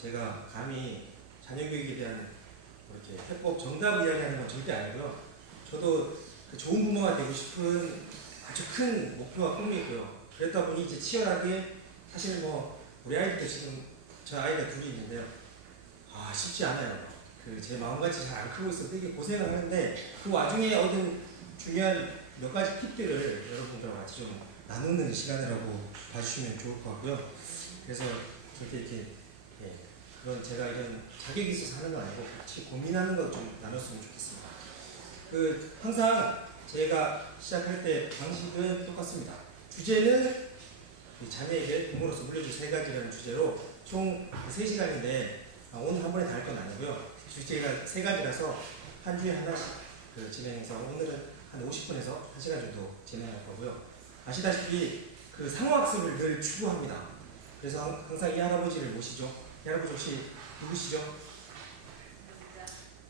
제가 감히 자녀교육에 대한 이렇게 해법 정답 이야기하는 건 절대 아니고요. 저도 좋은 부모가 되고 싶은 아주 큰 목표와 꿈이고요. 그랬다 보니 이제 치열하게 사실 뭐 우리 아이들도 지금 저 아이가 둘이 있는데요. 쉽지 않아요. 제 마음같이 잘 안 크고 있어서 되게 고생을 하는데 그 와중에 얻은 중요한 몇 가지 팁들을 여러분들과 같이 좀 나누는 시간이라고 봐주시면 좋을 것 같고요. 그래서 절대 이렇게 그런 제가 이런 자격이 있어서 하는 건 아니고 같이 고민하는 것 좀 나눴으면 좋겠습니다. 항상 제가 시작할 때 방식은 똑같습니다. 주제는 자녀에게 부모로서 물려줄 세 가지라는 주제로 총 3시간인데 오늘 한 번에 다 할 건 아니고요. 주제가 3가지라서 한 주에 하나씩 진행해서 오늘은 한 50분에서 1시간 정도 진행할 거고요. 아시다시피 상호학습을 늘 추구합니다. 그래서 항상 이 할아버지를 모시죠. 이 할아버지 혹시 누구시죠?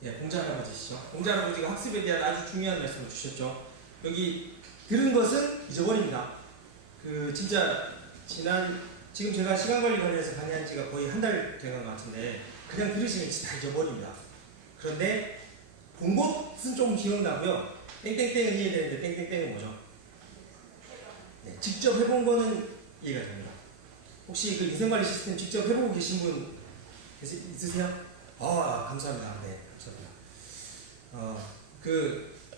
예, 공자 할아버지시죠. 공자 할아버지가 학습에 대한 아주 중요한 말씀을 주셨죠. 여기 들은 것은 잊어버립니다. 진짜 지금 제가 시간관리 관련해서 강의한 지가 거의 한 달 된 것 같은데 그냥 들으시면 진짜 다 잊어버립니다. 그런데 본 것은 좀 기억나고요. 땡땡땡은 이해되는데 땡땡땡은 뭐죠? 네, 직접 해본 거는 이해가 됩니다. 혹시 인생관리 시스템 직접 해보고 계신 분 있으세요? 감사합니다. 네, 감사합니다.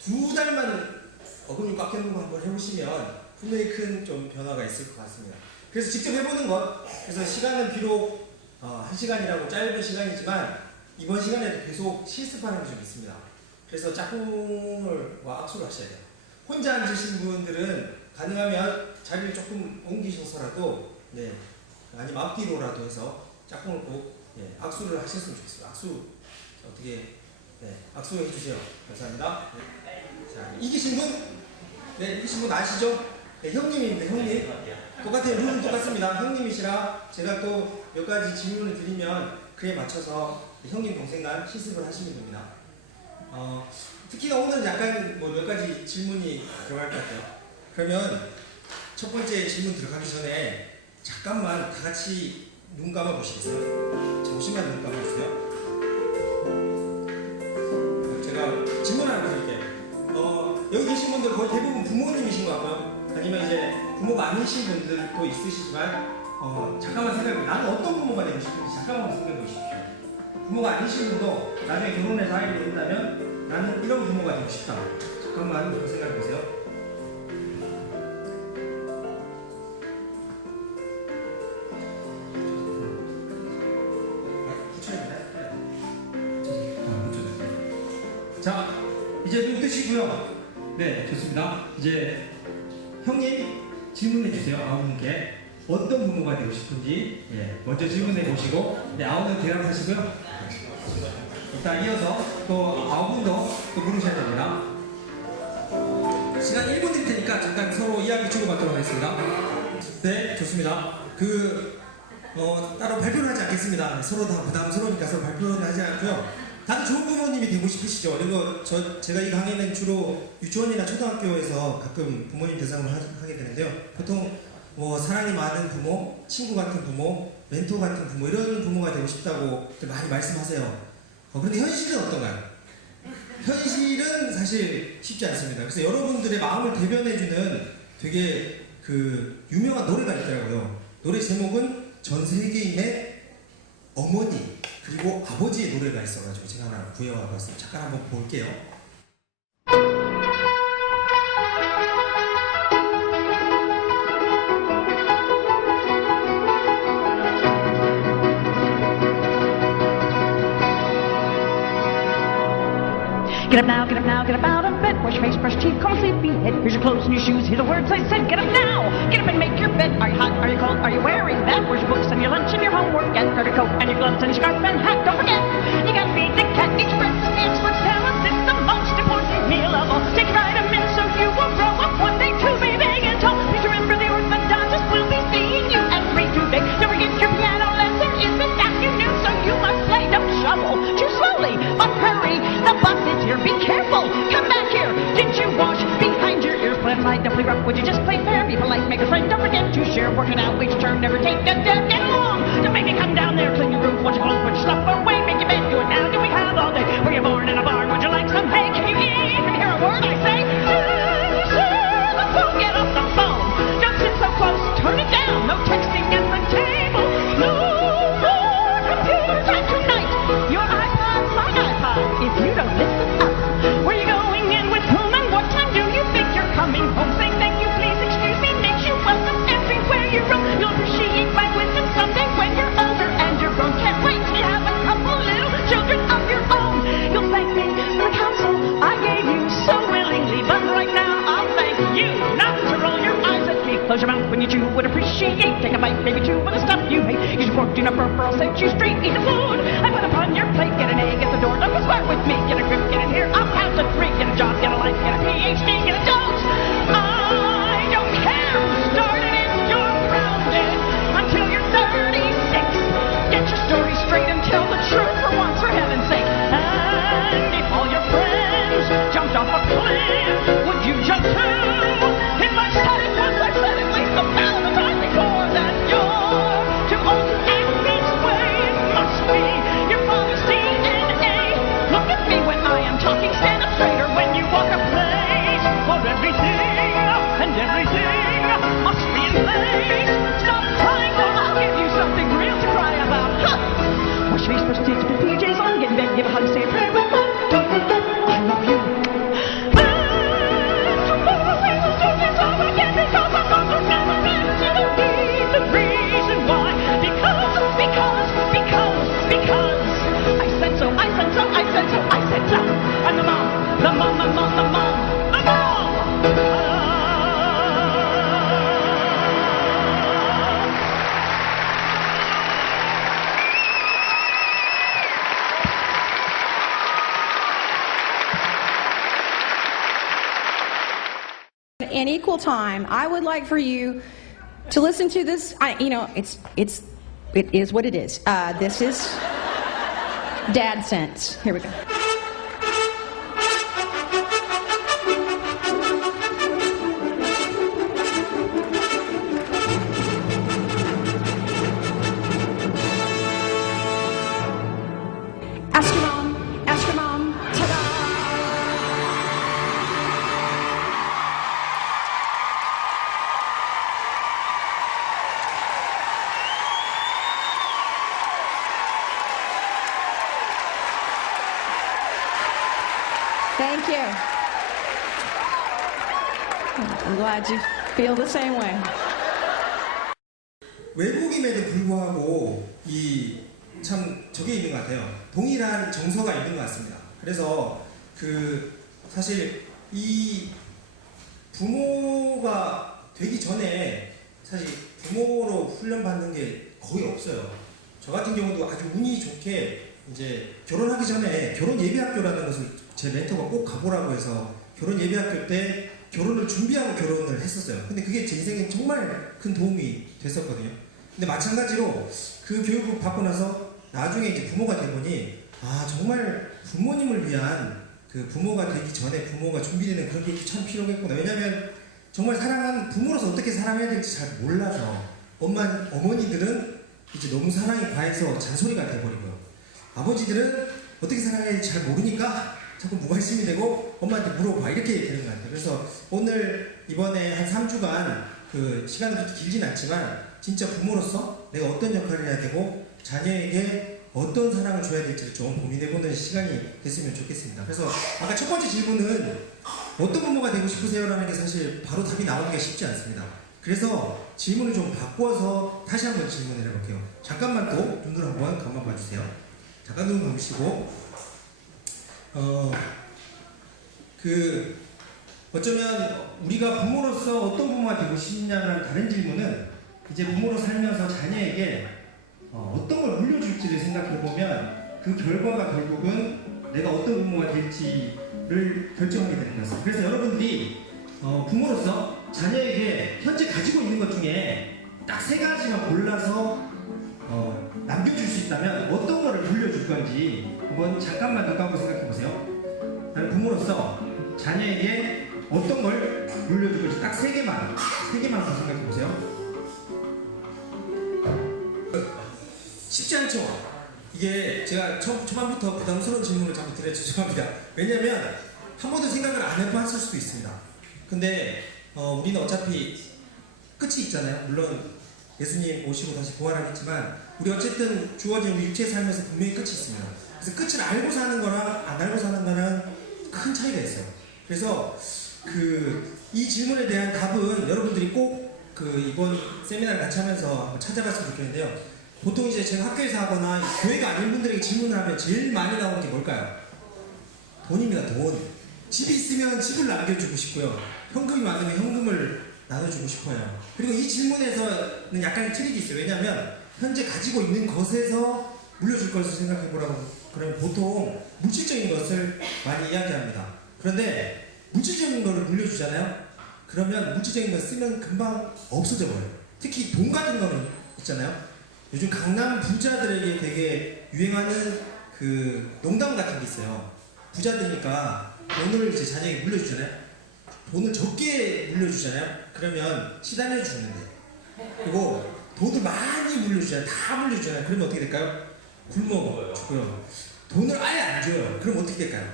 2달만 어금니 꽉 깨는 거 한번 해보시면 분명히 큰 좀 변화가 있을 것 같습니다. 그래서 직접 해보는 것, 그래서 시간은 비록 1시간이라고 짧은 시간이지만 이번 시간에도 계속 실습하는 게 좀 있습니다. 그래서 짝꿍과 악수를 하셔야 돼요. 혼자 앉으신 분들은 가능하면 자리를 조금 옮기셔서라도 아니면 앞뒤로라도 해서 짝꿍을 꼭 악수를 하셨으면 좋겠어요. 악수 어떻게 악수해 주세요. 감사합니다. 자, 이기신 분? 네, 이기신 분 아시죠? 네, 형님입니다. 형님. 똑같아요. 룰은 똑같습니다. 형님이시라 제가 또 몇 가지 질문을 드리면 그에 맞춰서 형님 동생 간 실습을 하시면 됩니다. 특히나 오늘은 약간 몇 가지 질문이 들어갈 것 같아요. 그러면 첫 번째 질문 들어가기 전에 잠깐만 다 같이 눈 감아 보시겠어요? 잠시만 눈 감아 주세요. 제가 질문 하나 드릴게요. 여기 계신 분들 거의 대부분 부모님이신 것 같고요. 아니면 이제 부모가 아니신 분들도 있으시지만 잠깐만 생각해보세요. 나는 어떤 부모가 되고 싶은지 잠깐만 생각해 보십시오. 부모가 아니신 분도 나중에 결혼해서 아이를 낳는다면 나는 이런 부모가 되고 싶다. 잠깐만 생각해 보세요. 자, 이제 눈 뜨시고요. 네, 좋습니다. 이제 형님 질문해 주세요. 아우분께 어떤 부모가 되고 싶은지 먼저 질문해 보시고 아우는 대답하시고요. 일단 이어서 또 아우분도 또 물으셔야 됩니다. 시간 1분 드릴 테니까 잠깐 서로 이야기 주고받도록 하겠습니다. 네, 좋습니다. 따로 발표는 하지 않겠습니다. 서로 다 부담스러우니까 서로 발표는 하지 않고요. 다들 좋은 부모님이 되고 싶으시죠? 그리고 제가 이 강의는 주로 유치원이나 초등학교에서 가끔 부모님 대상으로 하게 되는데요. 보통 사랑이 많은 부모, 친구 같은 부모, 멘토 같은 부모 이런 부모가 되고 싶다고 많이 말씀하세요. 그런데 현실은 어떤가요? 현실은 사실 쉽지 않습니다. 그래서 여러분들의 마음을 대변해주는 되게 유명한 노래가 있더라고요. 노래 제목은 전 세계인의 어머니 그리고 아버지의 노래가 있어가지고 제가 하나 구해와 봤습니다. 잠깐 한번 볼게요. Get up now, get up now, get up out of bed. Wash your face, brush your teeth, comb a sleepy head. Here's your clothes and your shoes, hear the words I said. Get up now, get up and make your bed. Are you hot, are you cold, are you wearing that? Where's your books and your lunch and your homework? Get your coat and your gloves and your scarf and hat. Don't forget, you gotta feed the cat. Each breakfast is for salads. It's the most important meal of all. Take vitamins so you will grow up one day to be big and tall. Please remember the orthodontist will be seeing you every 2 days. Don't forget your piano lesson is this afternoon, so you must play. Don't shovel too slowly, but hurry. The bus is here, be careful. Come back here. Didn't you wash behind your ears? Play light, don't play rough. Would you just play fair? Be polite, make a friend. Don't forget to share. Work it out, each turn, never take a debt. Get along. Don't make me come down there, clean your room. Watch maybe two, but the stuff you hate is your pork, tuna, purple, set you straight, eat the food I put upon your plate. Get an A, get the door, don't be smart with me. Get a grip, get in here, I'll pass it free. Get a job, get a life, get a PhD, get a dose. I don't care who started it, you're grounded until you're 36. Get your story straight and tell the truth for once, for heaven's sake. And if all your friends jumped off a cliff, would you jump too? If I said it once, I said at least 1,000 times before that you're too old to act this way. It must be your father's DNA. Look at me when I am talking, stand up straighter when you walk a place. For everything and everything must be in place. Stop crying or I'll give you something real to cry about. Huh. Wash face, brush teeth, put PJs on, get in bed, give a hug, say a prayer with fun. Don't forget, I love you. And tomorrow we will do this all again because our thoughts are never meant to be the reason why. Because I said so, I said so, I said so, I said so. And the mom. In equal time, I would like for you to listen to this. It is what it is. This is Dad Sense. Here we go. Ask your mom, ta-da! Thank you. I'm glad you feel the same way. 외국임에도 불구하고 참 저게 있는 것 같아요. 동일한 정서가 있는 것 같습니다. 그래서 사실 이 부모가 되기 전에 사실 부모로 훈련받는 게 거의 없어요. 저 같은 경우도 아주 운이 좋게 이제 결혼하기 전에 결혼 예비학교라는 것을 제 멘토가 꼭 가보라고 해서 결혼 예비학교 때 결혼을 준비하고 결혼을 했었어요. 근데 그게 제 인생에 정말 큰 도움이 됐었거든요. 근데 마찬가지로 그 교육을 받고 나서 나중에 이제 부모가 되보니 정말 부모님을 위한 그 부모가 되기 전에 부모가 준비되는 그런 게 참 필요했구나. 왜냐면 정말 사랑하는 부모로서 어떻게 사랑해야 될지 잘 몰라서 어머니들은 이제 너무 사랑이 과해서 잔소리가 돼버리고요. 아버지들은 어떻게 사랑해야 될지 잘 모르니까 자꾸 무관심이 되고 엄마한테 물어봐 이렇게 되는 것 같아요. 그래서 오늘 이번에 한 3주간 그 시간은 그렇게 길진 않지만 진짜 부모로서 내가 어떤 역할을 해야 되고 자녀에게 어떤 사랑을 줘야 될지를 좀 고민해보는 시간이 됐으면 좋겠습니다. 그래서 아까 첫 번째 질문은 어떤 부모가 되고 싶으세요? 라는 게 사실 바로 답이 나오는 게 쉽지 않습니다. 그래서 질문을 좀 바꿔서 다시 한번 질문을 해볼게요. 잠깐만 또 눈을 한번 감아 봐주세요. 잠깐 눈 감으시고 어쩌면 우리가 부모로서 어떤 부모가 되고 싶냐는 다른 질문은 이제 부모로 살면서 자녀에게 어떤 걸 물려줄지를 생각해보면 그 결과가 결국은 내가 어떤 부모가 될지를 결정하게 되는 것입니다. 그래서 여러분들이 부모로서 자녀에게 현재 가지고 있는 것 중에 딱 3가지만 골라서 남겨줄 수 있다면 어떤 거를 물려줄 건지 한번 잠깐만 눈 감고 생각해보세요. 나는 부모로서 자녀에게 어떤 걸 물려줄 건지 딱 3개만 생각해보세요. 쉽지 않죠? 이게 제가 초반부터 부담스러운 질문을 자꾸 드려 죄송합니다. 왜냐면 한 번도 생각을 안 해봤을 수도 있습니다. 근데 우리는 어차피 끝이 있잖아요. 물론 예수님 오시고 다시 부활하겠지만 우리 어쨌든 주어진 우리 육체의 삶에서 분명히 끝이 있습니다. 그래서 끝을 알고 사는 거랑 안 알고 사는 거는 큰 차이가 있어요. 그래서 이 질문에 대한 답은 여러분들이 꼭 이번 세미나를 같이 하면서 한번 찾아봤으면 좋겠는데요. 보통 이제 제가 학교에서 하거나 교회가 아닌 분들에게 질문을 하면 제일 많이 나오는 게 뭘까요? 돈입니다. 돈. 집이 있으면 집을 남겨주고 싶고요. 현금이 많으면 현금을 나눠주고 싶어요. 그리고 이 질문에서는 약간 트릭이 있어요. 왜냐하면 현재 가지고 있는 것에서 물려줄 것을 생각해보라고 그러면 보통 물질적인 것을 많이 이야기합니다. 그런데 물질적인 것을 물려주잖아요. 그러면 물질적인 걸 쓰면 금방 없어져 버려요. 특히 돈 같은 거는 있잖아요. 요즘 강남 부자들에게 되게 유행하는 그 농담 같은 게 있어요. 부자들이니까 돈을 이제 자녀에게 물려주잖아요. 돈을 적게 물려주잖아요. 그러면 시달려 주는데. 그리고 돈을 많이 물려주잖아요. 다 물려주잖아요. 그러면 어떻게 될까요? 굶어 죽고요. 돈을 아예 안 줘요. 그럼 어떻게 될까요?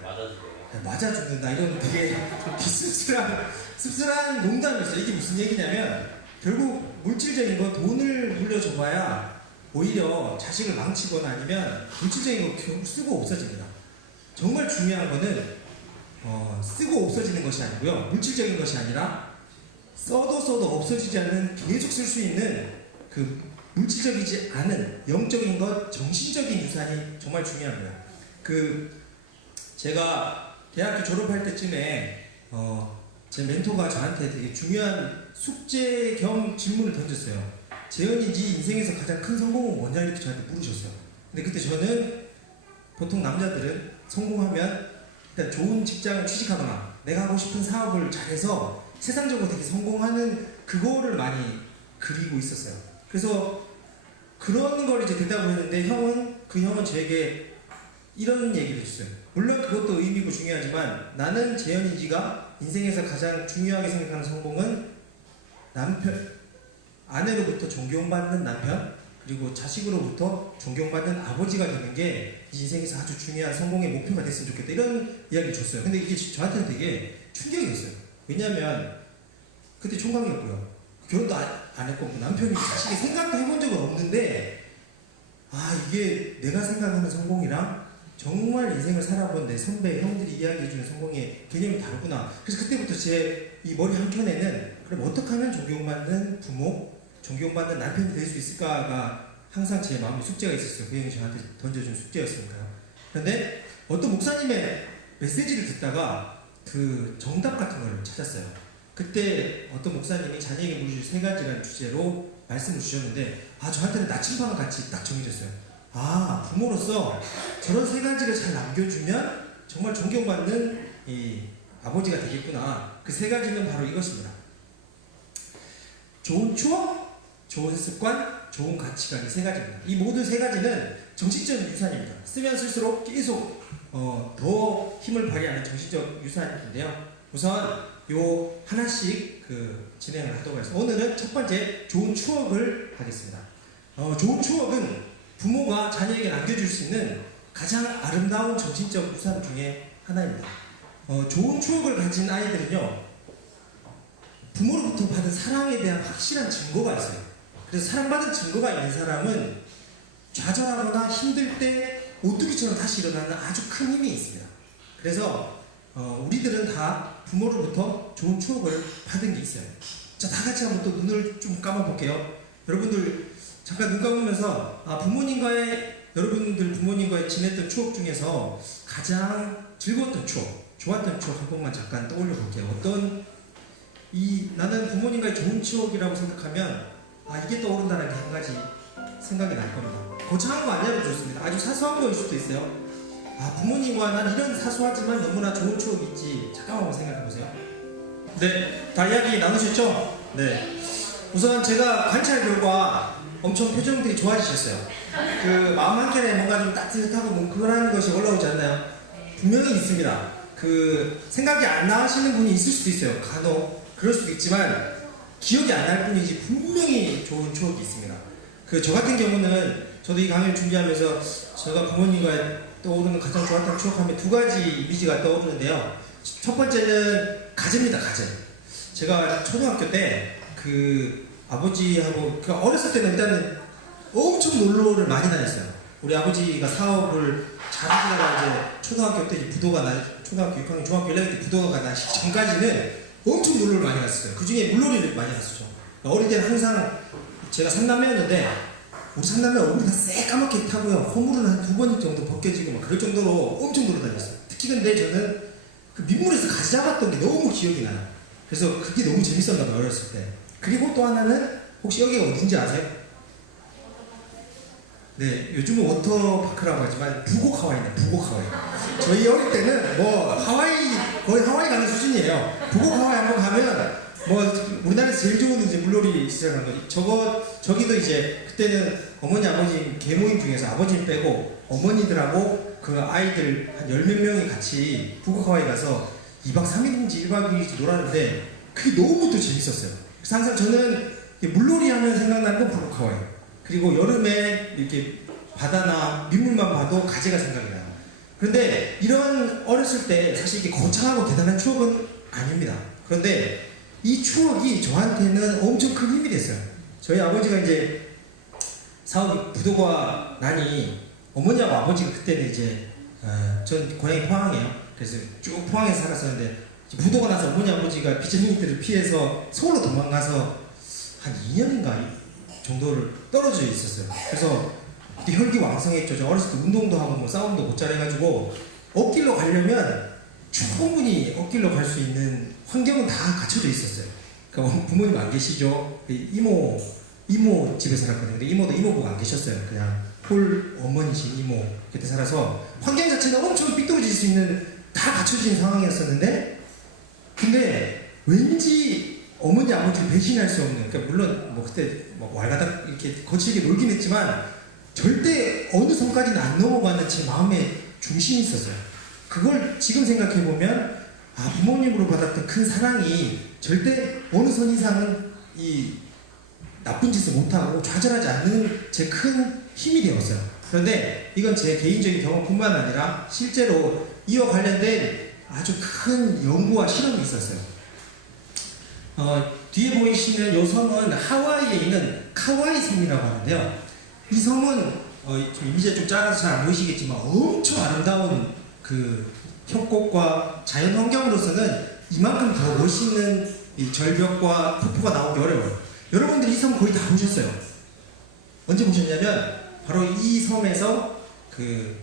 맞아 죽는다. 이건 되게 씁쓸한 농담이었어요. 이게 무슨 얘기냐면 결국 물질적인 거 돈을 물려줘봐야 오히려 자식을 망치거나 아니면 물질적인 거 결국 쓰고 없어집니다. 정말 중요한 거는 쓰고 없어지는 것이 아니고요. 물질적인 것이 아니라 써도 없어지지 않는 계속 쓸 수 있는 그 물질적이지 않은 영적인 것, 정신적인 유산이 정말 중요합니다. 제가 대학교 졸업할 때쯤에 제 멘토가 저한테 되게 중요한 숙제 겸 질문을 던졌어요. 재현이 네 인생에서 가장 큰 성공은 뭐냐 이렇게 저한테 물으셨어요. 근데 그때 저는 보통 남자들은 성공하면 일단 좋은 직장을 취직하거나 내가 하고 싶은 사업을 잘해서 세상적으로 되게 성공하는 그거를 많이 그리고 있었어요. 그래서 그런 걸 이제 대답을 했는데 형은 저에게 이런 얘기를 해줬어요. 물론 그것도 의미고 중요하지만 나는 재현이지가 인생에서 가장 중요하게 생각하는 성공은 아내로부터 존경받는 남편 그리고 자식으로부터 존경받는 아버지가 되는 게 인생에서 아주 중요한 성공의 목표가 됐으면 좋겠다 이런 이야기를 줬어요. 근데 이게 저한테는 되게 충격이었어요. 왜냐하면 그때 총각이었고요. 결혼도 안 했고 남편이 자식이 생각도 해본 적은 없는데 이게 내가 생각하는 성공이랑 정말 인생을 살아본 내 선배 형들이 이야기해주는 성공의 개념이 다르구나. 그래서 그때부터 제 이 머리 한켠에는 그럼 어떻게 하면 존경받는 부모, 존경받는 남편이 될 수 있을까가 항상 제 마음에 숙제가 있었어요. 그 형이 저한테 던져준 숙제였으니까요. 그런데 어떤 목사님의 메시지를 듣다가 그 정답 같은 걸 찾았어요. 그때 어떤 목사님이 자녀에게 물려줄 세 가지라는 주제로 말씀을 주셨는데 저한테는 나침반 같이 딱 정해졌어요. 부모로서 저런 세 가지를 잘 남겨주면 정말 존경받는 이 아버지가 되겠구나. 그 세 가지는 바로 이것입니다. 좋은 추억, 좋은 습관, 좋은 가치관 이 세 가지입니다. 이 모든 세 가지는 정신적 유산입니다. 쓰면 쓸수록 계속 더 힘을 발휘하는 정신적 유산인데요. 우선 요 하나씩 진행을 하도록 하겠습니다. 오늘은 첫 번째 좋은 추억을 하겠습니다. 좋은 추억은 부모가 자녀에게 남겨줄 수 있는 가장 아름다운 정신적 유산 중에 하나입니다. 좋은 추억을 가진 아이들은요, 부모로부터 받은 사랑에 대한 확실한 증거가 있어요. 그래서 사랑받은 증거가 있는 사람은 좌절하거나 힘들 때 오뚜기처럼 다시 일어나는 아주 큰 힘이 있습니다. 그래서 우리들은 다 부모로부터 좋은 추억을 받은 게 있어요. 자, 다 같이 한번 또 눈을 좀 감아볼게요. 여러분들 잠깐 눈 감으면서 여러분들 부모님과의 지냈던 추억 중에서 가장 즐거웠던 추억, 좋았던 추억 한 번만 잠깐 떠올려 볼게요. 나는 부모님과의 좋은 추억이라고 생각하면 이게 떠오른다는 게 한 가지 생각이 날 겁니다. 거창한 거 아니어도 좋습니다. 아주 사소한 거일 수도 있어요. 부모님과 난 이런 사소하지만 너무나 좋은 추억이 있지. 잠깐만 한번 생각해 보세요. 네, 다 이야기 나누셨죠? 네. 우선 제가 관찰 결과 엄청 표정들이 좋아지셨어요. 마음 한켠에 뭔가 좀 따뜻하고 뭉클한 것이 올라오지 않나요? 분명히 있습니다. 생각이 안 나시는 분이 있을 수도 있어요. 간혹 그럴 수도 있지만 기억이 안 날 뿐이지 분명히 좋은 추억이 있습니다. 저 같은 경우는 저도 이 강의를 준비하면서 제가 부모님과 떠오르는 가장 좋았던 추억하면 두 가지 이미지가 떠오르는데요. 첫 번째는 가재입니다. 가재. 제가 초등학교 때 아버지하고 어렸을 때는 일단은 엄청 놀러를 많이 다녔어요. 우리 아버지가 사업을 잘하시다가 이제 초등학교 때 초등학교 6학년, 중학교 1학년 때 부도가 나기 전까지는 엄청 놀러를 많이 갔어요. 그 중에 물놀이를 많이 갔었죠. 어릴 때는 항상 제가 삼남매였는데 우리 삼남매 얼굴이 다 새까맣게 타고요. 허물은 한 2번 정도 벗겨지고 막 그럴 정도로 엄청 놀러 다녔어요. 특히 근데 저는 민물에서 가지 잡았던 게 너무 기억이 나요. 그래서 그게 너무 재밌었나 봐요, 어렸을 때. 그리고 또 하나는 혹시 여기가 어딘지 아세요? 네, 요즘은 워터파크라고 하지만 북옥 하와이네, 북옥 하와이. 저희 어릴 때는 뭐 하와이, 거의 하와이 가는 수준이에요. 북옥 하와이 한번 가면 뭐 우리나라에서 제일 좋은 이제 물놀이 시작한 거지. 저기도 이제 그때는 어머니 아버지 계모임 중에서 아버지 빼고 어머니들하고 그 아이들 한 10몇 명이 같이 북옥 하와이 가서 2박 3일인지 1박 2일인지 놀았는데 그게 너무 또 재밌었어요. 그래서 항상 저는 물놀이 하면 생각나는 건 북옥 하와이. 그리고 여름에 이렇게 바다나 민물만 봐도 가재가 생각이 나요. 그런데 이런 어렸을 때 사실 이게 거창하고 대단한 추억은 아닙니다. 그런데 이 추억이 저한테는 엄청 큰 힘이 됐어요. 저희 아버지가 이제 사업이 부도가 나니 어머니하고 아버지가 그때는 이제 전 고향이 포항이에요. 그래서 쭉 포항에서 살았었는데 부도가 나서 어머니 아버지가 빚쟁이들을 피해서 서울로 도망가서 한 2년인가 정도를 떨어져 있었어요. 그래서 그때 혈기왕성했죠. 저 어렸을 때 운동도 하고 뭐 싸움도 못 잘해가지고 억길로 가려면 충분히 억길로 갈 수 있는 환경은 다 갖춰져 있었어요. 그러니까 부모님 안 계시죠. 이모 집에 살았거든요. 근데 이모도 이모부가 안 계셨어요. 그냥 홀 어머니신 이모 그때 살아서 환경 자체는 엄청 삐뚤어질 수 있는 다 갖춰진 상황이었었는데 근데 왠지 어머니 아버지를 배신할 수 없는 그러니까 물론 뭐 그때 뭐 왈가닥 이렇게 거칠게 놀긴 했지만 절대 어느 선까지는 안 넘어가는 제 마음의 중심이 있었어요. 그걸 지금 생각해보면 부모님으로 받았던 큰 사랑이 절대 어느 선 이상은 이 나쁜 짓을 못하고 좌절하지 않는 제 큰 힘이 되었어요. 그런데 이건 제 개인적인 경험뿐만 아니라 실제로 이와 관련된 아주 큰 연구와 실험이 있었어요. 뒤에 보이시는 이 섬은 하와이에 있는 카와이 섬이라고 하는데요. 이 섬은 이미지가 좀 작아서 잘 안 보이시겠지만 엄청 아름다운 그 협곡과 자연 환경으로서는 이만큼 더 멋있는 이 절벽과 폭포가 나오기 어려워요. 여러분들 이 섬 거의 다 보셨어요. 언제 보셨냐면 바로 이 섬에서 그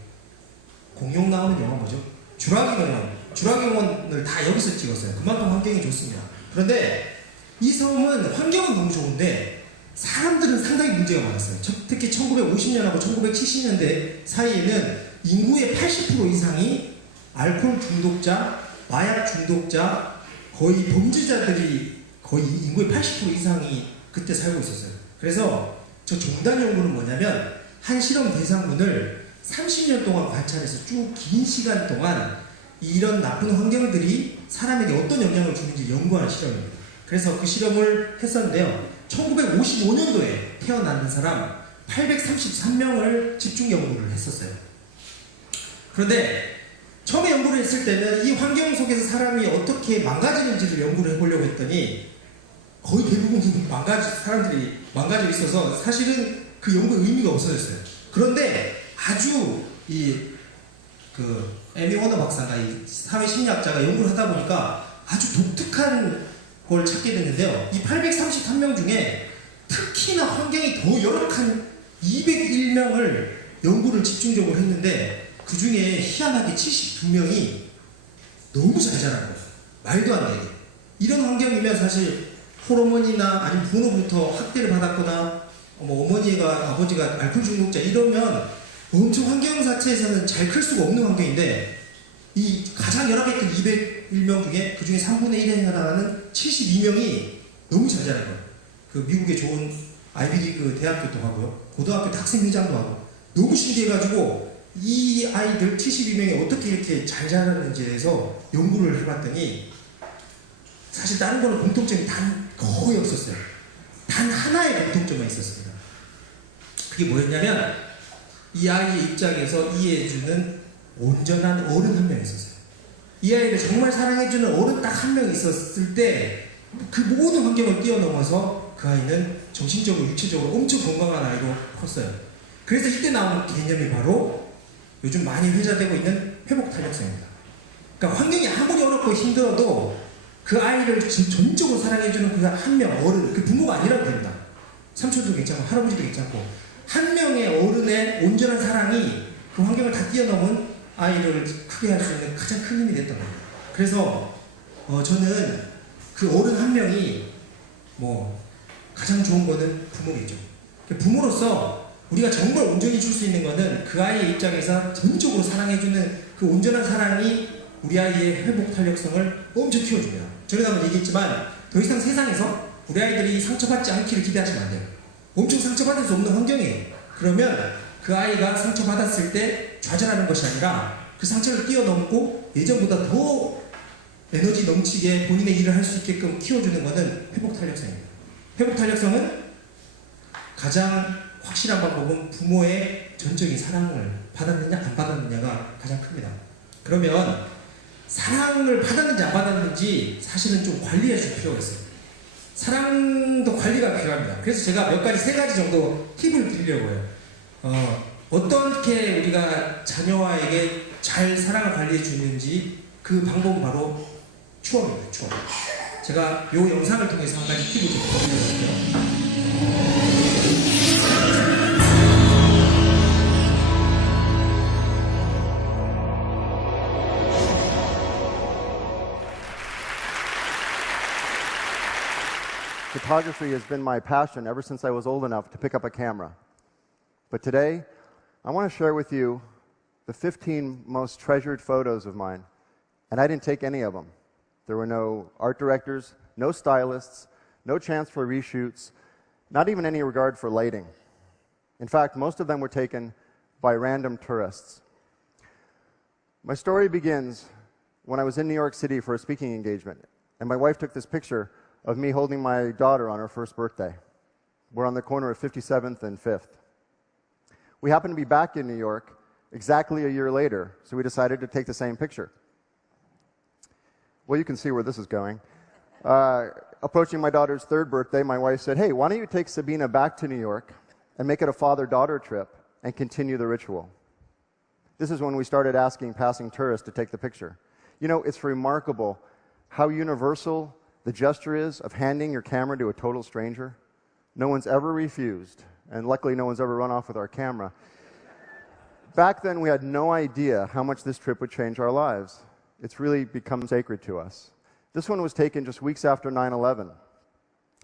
공룡 나오는 영화 뭐죠? 주라기공원을 다 여기서 찍었어요. 그만큼 환경이 좋습니다. 그런데 이 섬은 환경은 너무 좋은데 사람들은 상당히 문제가 많았어요. 특히 1950년하고 1970년대 사이에는 인구의 80% 이상이 알코올 중독자, 마약 중독자, 거의 범죄자들이 거의 인구의 80% 이상이 그때 살고 있었어요. 그래서 저 종단 연구는 뭐냐면 한 실험 대상군을 30년 동안 관찰해서 쭉 긴 시간 동안 이런 나쁜 환경들이 사람에게 어떤 영향을 주는지 연구하는 실험입니다. 그래서 그 실험을 했었는데요. 1955년도에 태어난 사람 833명을 집중 연구를 했었어요. 그런데 처음에 연구를 했을 때는 이 환경 속에서 사람이 어떻게 망가지는지를 연구를 해보려고 했더니 거의 대부분 사람들이 망가져 있어서 사실은 그 연구의 의미가 없어졌어요. 그런데 아주 에미 워너 박사가 이 사회심리학자가 연구를 하다 보니까 아주 독특한 걸 찾게 됐는데요. 이 833명 중에 특히나 환경이 더 열악한 201명을 연구를 집중적으로 했는데 그 중에 희한하게 72명이 너무 잘 자란 거예요. 말도 안 되게. 이런 환경이면 사실 호르몬이나 아니면 부모부터 학대를 받았거나 뭐 어머니가 아버지가 알코올 중독자 이러면 엄청 환경 자체에서는 잘 클 수가 없는 환경인데 이 가장 열악했던 201명 중에 그 중에 3분의 1에 해당하는 72명이 너무 잘 자란 거예요. 그 미국의 좋은 아이비리그 대학교도 하고요. 고등학교 학생회장도 하고 너무 신기해가지고 이 아이들 72명이 어떻게 이렇게 잘 자라는지에 대해서 연구를 해봤더니 사실 다른 거는 공통점이 거의 없었어요. 단 하나의 공통점만 있었습니다. 그게 뭐였냐면 이 아이의 입장에서 이해해주는 온전한 어른 한 명 있었어요. 이 아이를 정말 사랑해주는 어른 딱 한 명 있었을 때 그 모든 환경을 뛰어넘어서 그 아이는 정신적으로 육체적으로 엄청 건강한 아이로 컸어요. 그래서 이때 나온 개념이 바로 요즘 많이 회자되고 있는 회복탄력성입니다. 그러니까 환경이 아무리 어렵고 힘들어도 그 아이를 전적으로 사랑해주는 그 한 명 어른, 그 부모가 아니라도 됩니다. 삼촌도 괜찮고 할아버지도 괜찮고 한 명의 어른의 온전한 사랑이 그 환경을 다 뛰어넘은 아이를 크게 할 수 있는 가장 큰 힘이 됐던 겁니다. 그래서 저는 그 어른 한 명이 뭐 가장 좋은 거는 부모겠죠. 부모로서 우리가 정말 온전히 줄 수 있는 거는 그 아이의 입장에서 전적으로 사랑해주는 그 온전한 사랑이 우리 아이의 회복 탄력성을 엄청 키워줍니다. 전에 한번 얘기했지만 더 이상 세상에서 우리 아이들이 상처받지 않기를 기대하시면 안 돼요. 엄청 상처받을 수 없는 환경이에요. 그러면 그 아이가 상처받았을 때 좌절하는 것이 아니라 그 상처를 뛰어넘고 예전보다 더 에너지 넘치게 본인의 일을 할 수 있게끔 키워주는 것은 회복 탄력성입니다. 회복 탄력성은 가장 확실한 방법은 부모의 전적인 사랑을 받았느냐 안 받았느냐가 가장 큽니다. 그러면 사랑을 받았는지 안 받았는지 사실은 좀 관리해 줄 필요가 있어요. 사랑도 관리가 필요합니다. 그래서 제가 몇 가지, 3가지 정도 팁을 드리려고 해요. 어떻게 우리가 자녀에게 잘 사랑을 관리해 주는지 그 방법은 바로 추억입니다. 추억. 제가 이 영상을 통해서 한 가지 팁을 좀 드려볼게요. Photography has been my passion ever since I was old enough to pick up a camera. But today, I want to share with you the 15 most treasured photos of mine. And I didn't take any of them. There were no art directors, no stylists, no chance for reshoots, not even any regard for lighting. In fact, most of them were taken by random tourists. My story begins when I was in New York City for a speaking engagement, and my wife took this picture of me holding my daughter on her first birthday. We're on the corner of 57th and 5th. We happened to be back in New York exactly a year later, so we decided to take the same picture. Well, you can see where this is going. Approaching my daughter's 3rd birthday, my wife said, "Hey, why don't you take Sabina back to New York and make it a father-daughter trip and continue the ritual?" This is when we started asking passing tourists to take the picture. You know, it's remarkable how universal the gesture is of handing your camera to a total stranger. No one's ever refused, and luckily no one's ever run off with our camera. Back then, we had no idea how much this trip would change our lives. It's really become sacred to us. This one was taken just weeks after 9/11,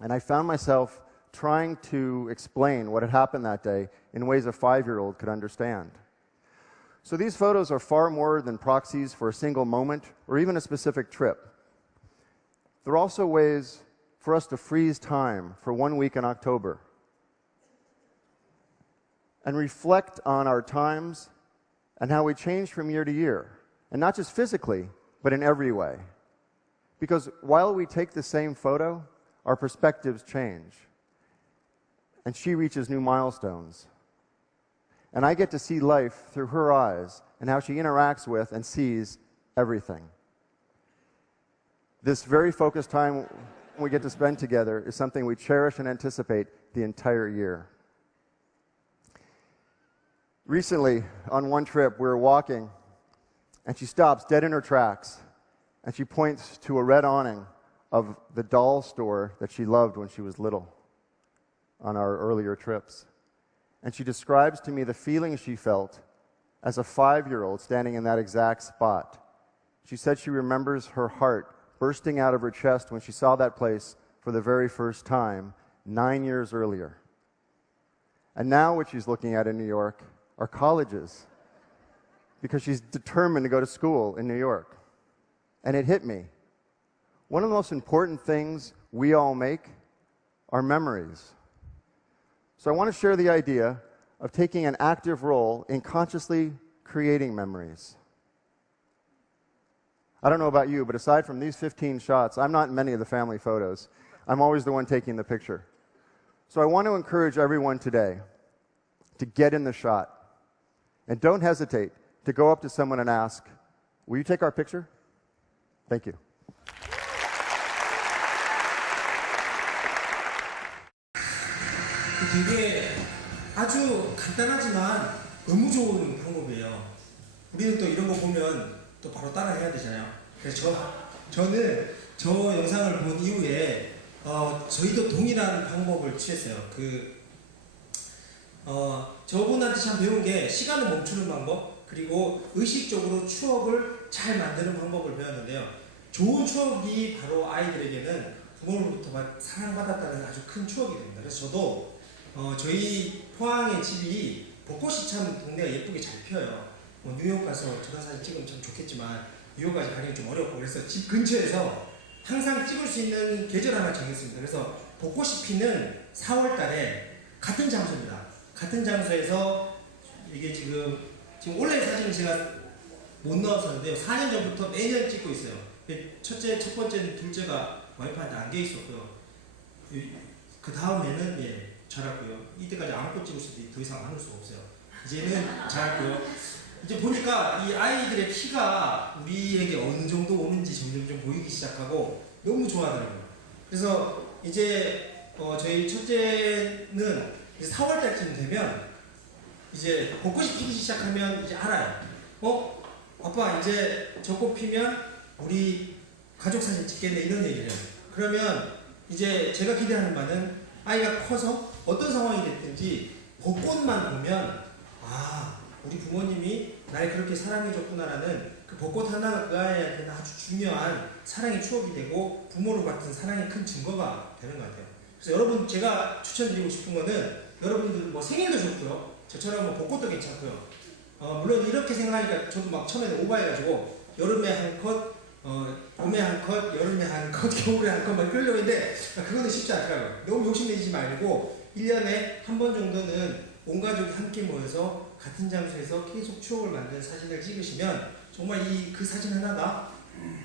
and I found myself trying to explain what had happened that day in ways a 5-year-old could understand. So these photos are far more than proxies for a single moment or even a specific trip. They're also ways for us to freeze time for 1 week in October and reflect on our times and how we change from year to year, and not just physically, but in every way. Because while we take the same photo, our perspectives change, and she reaches new milestones. And I get to see life through her eyes and how she interacts with and sees everything. This very focused time we get to spend together is something we cherish and anticipate the entire year. Recently, on one trip, we were walking, and she stops dead in her tracks, and she points to a red awning of the doll store that she loved when she was little on our earlier trips. And she describes to me the feeling she felt as a 5-year-old standing in that exact spot. She said she remembers her heart bursting out of her chest when she saw that place for the very first time 9 years earlier. And now what she's looking at in New York are colleges, because she's determined to go to school in New York. And it hit me. One of the most important things we all make are memories. So I want to share the idea of taking an active role in consciously creating memories. I don't know about you, but aside from these 15 shots, I'm not in many of the family photos. I'm always the one taking the picture. So I want to encourage everyone today to get in the shot. And don't hesitate to go up to someone and ask, "Will you take our picture?" Thank you. 되게 아주 간단하지만 너무 좋은 방법이에요. 우리는 또 이런 거 보면 또 바로 따라 해야 되잖아요. 그래서 저는 저 영상을 본 이후에 저희도 동일한 방법을 취했어요. 저분한테 참 배운 게 시간을 멈추는 방법, 그리고 의식적으로 추억을 잘 만드는 방법을 배웠는데요. 좋은 추억이 바로 아이들에게는 부모로부터 사랑받았다는 아주 큰 추억이 됩니다. 그래서 저도 저희 포항의 집이 벚꽃이 참 동네가 예쁘게 잘 피어요. 뭐 뉴욕 가서 저런 사진 찍으면 참 좋겠지만 뉴욕까지 가기는 좀 어렵고 그래서 집 근처에서 항상 찍을 수 있는 계절 하나 정했습니다. 그래서 벚꽃이 피는 4월 달에 같은 장소입니다. 같은 장소에서 이게 지금 올해 사진은 제가 못 넣었었는데요. 4년 전부터 매년 찍고 있어요. 첫째, 첫 번째는 둘째가 와이프한테 안겨 있었고요. 그 다음에는 자랐고요. 이때까지 아무것도 찍을 수 있는데 더 이상 안 올 수가 없어요. 이제는 자랐고요. 이제 보니까 이 아이들의 키가 우리에게 어느 정도 오는지 점점 좀 보이기 시작하고 너무 좋아하더라고요. 그래서 이제 저희 첫째는 이제 4월 달쯤 되면 이제 벚꽃이 피기 시작하면 이제 알아요. 아빠 이제 저 꽃 피면 우리 가족 사진 찍겠네 이런 얘기를 해요. 그러면 이제 제가 기대하는 바는 아이가 커서 어떤 상황이 됐든지 벚꽃만 보면 우리 부모님이 날 그렇게 사랑해줬구나라는 그 벚꽃 하나가 그 아이한테는 아주 중요한 사랑의 추억이 되고 부모로 같은 사랑의 큰 증거가 되는 것 같아요. 그래서 여러분 제가 추천드리고 싶은 거는 여러분들 뭐 생일도 좋고요. 저처럼 뭐 벚꽃도 괜찮고요. 물론 이렇게 생각하니까 저도 막 처음에는 오버해가지고 여름에 한 컷, 봄에 한 컷, 여름에 한 컷, 겨울에 한 컷 막 그러려고 했는데 그거는 쉽지 않더라고요. 너무 욕심내지 말고 1년에 한 번 정도는 온 가족이 함께 모여서 같은 장소에서 계속 추억을 만드는 사진을 찍으시면 정말 그 사진 하나가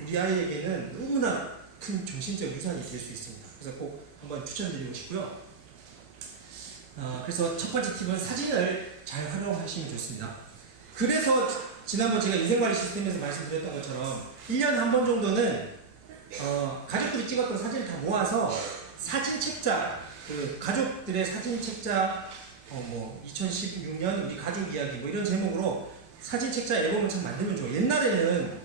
우리 아이에게는 너무나 큰 정신적 유산이 될 수 있습니다. 그래서 꼭 한번 추천드리고 싶고요. 그래서 첫 번째 팁은 사진을 잘 활용하시면 좋습니다. 그래서 지난번 제가 인생관리 시스템에서 말씀드렸던 것처럼 1년에 한 번 정도는 가족들이 찍었던 사진을 다 모아서 사진 책자, 그 가족들의 사진 책자 2016년 우리 가족 이야기 뭐 이런 제목으로 사진 책자 앨범을 참 만들면 좋아요. 옛날에는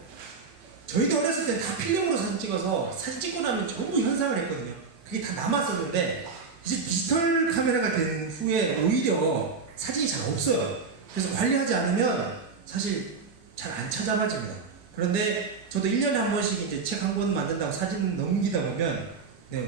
저희도 어렸을 때 다 필름으로 사진 찍어서 사진 찍고 나면 전부 현상을 했거든요. 그게 다 남았었는데 이제 디지털 카메라가 된 후에 오히려 사진이 잘 없어요. 그래서 관리하지 않으면 사실 잘 안 찾아봐집니다. 그런데 저도 1년에 한 번씩 이제 책 한 권 만든다고 사진 넘기다 보면